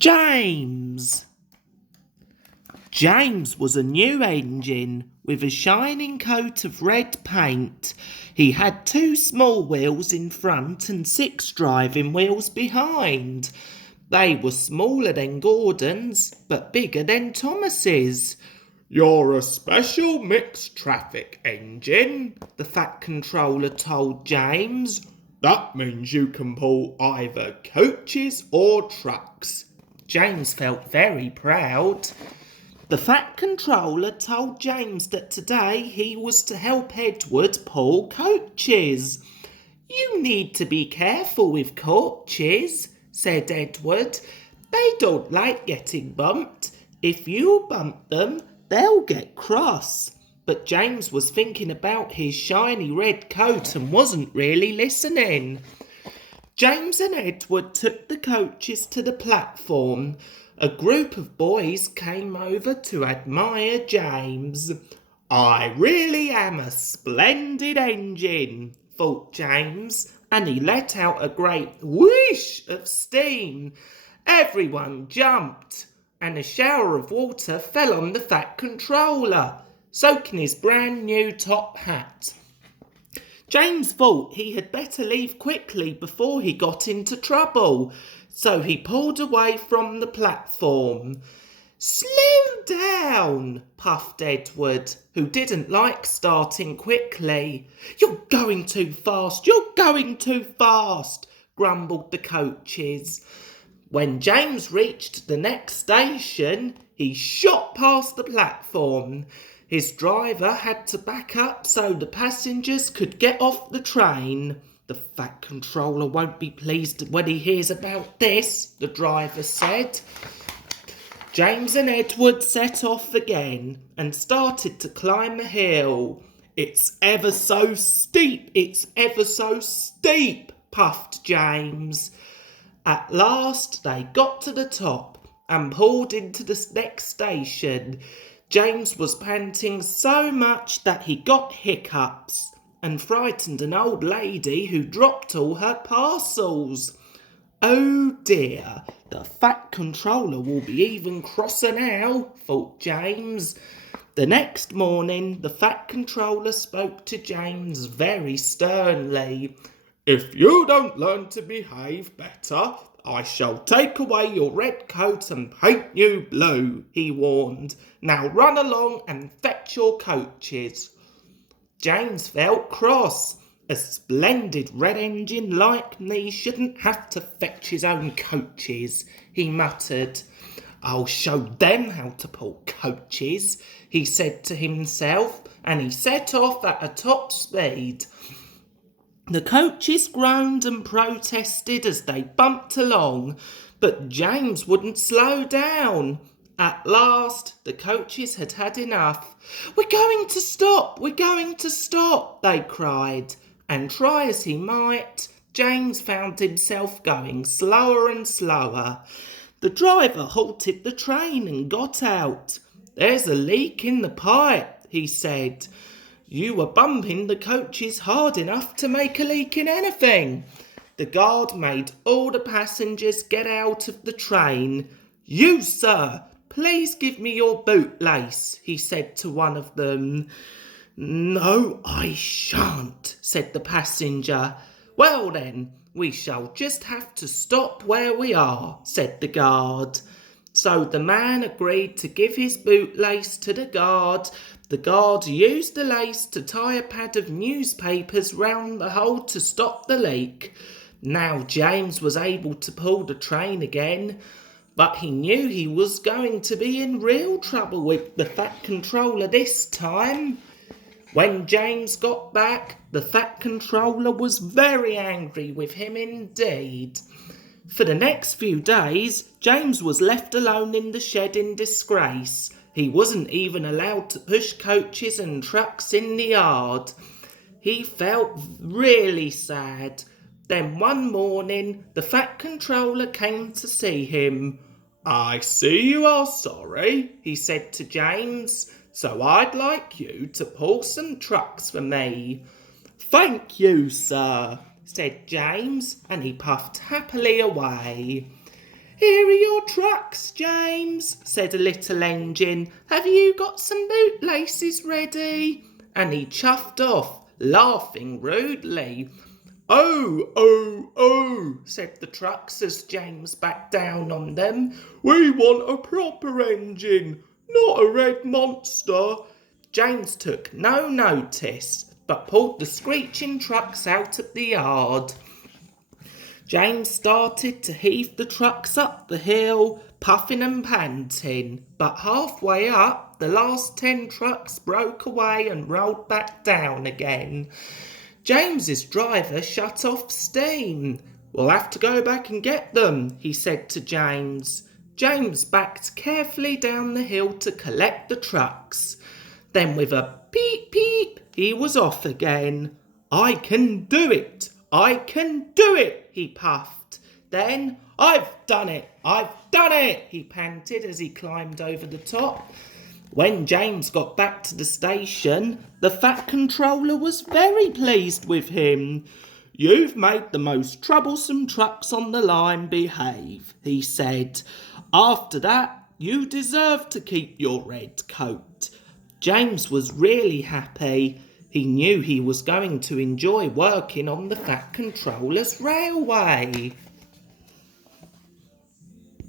James. James was a new engine with a shining coat of red paint. He had 2 small wheels in front and 6 driving wheels behind. They were smaller than Gordon's, but bigger than Thomas's. "You're a special mixed traffic engine," the Fat Controller told James. "That means you can pull either coaches or trucks." James felt very proud. The Fat Controller told James that today he was to help Edward pull coaches. "You need to be careful with coaches," said Edward. "They don't like getting bumped. If you bump them, they'll get cross." But James was thinking about his shiny red coat and wasn't really listening. James and Edward took the coaches to the platform. A group of boys came over to admire James. "I really am a splendid engine," thought James, and he let out a great whoosh of steam. Everyone jumped, and a shower of water fell on the Fat Controller, soaking his brand new top hat. James thought he had better leave quickly before he got into trouble, so he pulled away from the platform. "Slow down," puffed Edward, who didn't like starting quickly. "You're going too fast, you're going too fast," grumbled the coaches. When James reached the next station, he shot past the platform. His driver had to back up so the passengers could get off the train. "The Fat Controller won't be pleased when he hears about this," the driver said. James and Edward set off again and started to climb a hill. "It's ever so steep, it's ever so steep," puffed James. At last they got to the top and pulled into the next station. James was panting so much that he got hiccups and frightened an old lady who dropped all her parcels. "Oh dear, the Fat Controller will be even crosser now," thought James. The next morning, the Fat Controller spoke to James very sternly. "If you don't learn to behave better, I shall take away your red coat and paint you blue," he warned. "Now run along and fetch your coaches." James felt cross. A splendid red engine like me shouldn't have to fetch his own coaches, he muttered. "I'll show them how to pull coaches," he said to himself, and he set off at a top speed. The coaches groaned and protested as they bumped along, but James wouldn't slow down. At last, the coaches had had enough. "We're going to stop, we're going to stop," they cried, and try as he might, James found himself going slower and slower. The driver halted the train and got out. "There's a leak in the pipe," he said. "You were bumping the coaches hard enough to make a leak in anything." The guard made all the passengers get out of the train. "You, sir, please give me your bootlace," he said to one of them. "No, I shan't," said the passenger. "Well then, we shall just have to stop where we are," said the guard. So the man agreed to give his bootlace to the guard. The guard used the lace to tie a pad of newspapers round the hole to stop the leak. Now James was able to pull the train again, but he knew he was going to be in real trouble with the Fat Controller this time. When James got back, the Fat Controller was very angry with him indeed. For the next few days, James was left alone in the shed in disgrace. He wasn't even allowed to push coaches and trucks in the yard. He felt really sad. Then one morning, the Fat Controller came to see him. "I see you are sorry," he said to James, "so I'd like you to pull some trucks for me." "Thank you, sir," said James, and he puffed happily away. "Here are your trucks, James," said a little engine. "Have you got some bootlaces ready?" And he chuffed off, laughing rudely. "Oh, oh, oh," said the trucks as James backed down on them. "We want a proper engine, not a red monster." James took no notice, but pulled the screeching trucks out of the yard. James started to heave the trucks up the hill, puffing and panting, but halfway up, the last 10 trucks broke away and rolled back down again. James's driver shut off steam. "We'll have to go back and get them," he said to James. James backed carefully down the hill to collect the trucks. Then with a peep peep, he was off again. "I can do it! I can do it!" he puffed. Then, "I've done it! I've done it!" he panted as he climbed over the top. When James got back to the station, the Fat Controller was very pleased with him. "You've made the most troublesome trucks on the line behave," he said. "After that, you deserve to keep your red coat." James was really happy. He knew he was going to enjoy working on the Fat Controller's railway.